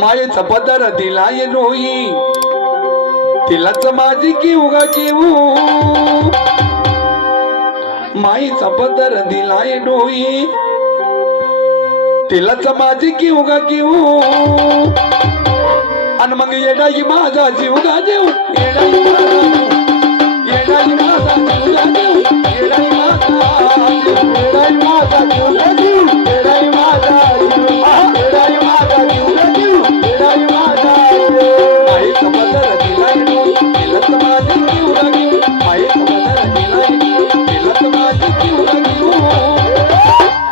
मायेचा पदर दिलाय नोई तिलाच माझी किव ग किव माईचा पदर दिलाय नोई तिलाच माझी किव ग किव आणि मग येडाई माझा जीव गा देव येडाई माझा जीव गा देव येडाई माझा जीव गा देव येडाई माझा जीव येडाई माझा जीव गा देव येडाई माझा माईचा पदर दिलाय नोई तिलाच माझी किव ग किव माईचा पदर दिलाय तिलाच माझी किव ग किव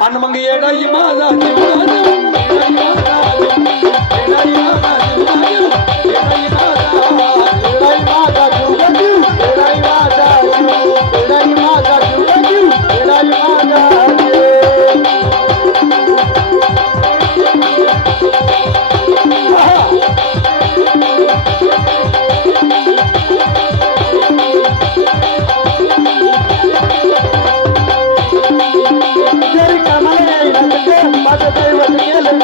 आणि मग येडाई माझा जीव गा देव येडाई माझा येडाई माझा जीव गा देव येडाई माझा जीव गा देव येडाई माझा जीव येडाई माझा जीव गा देव येडाई माझा माझं दैवत गेलं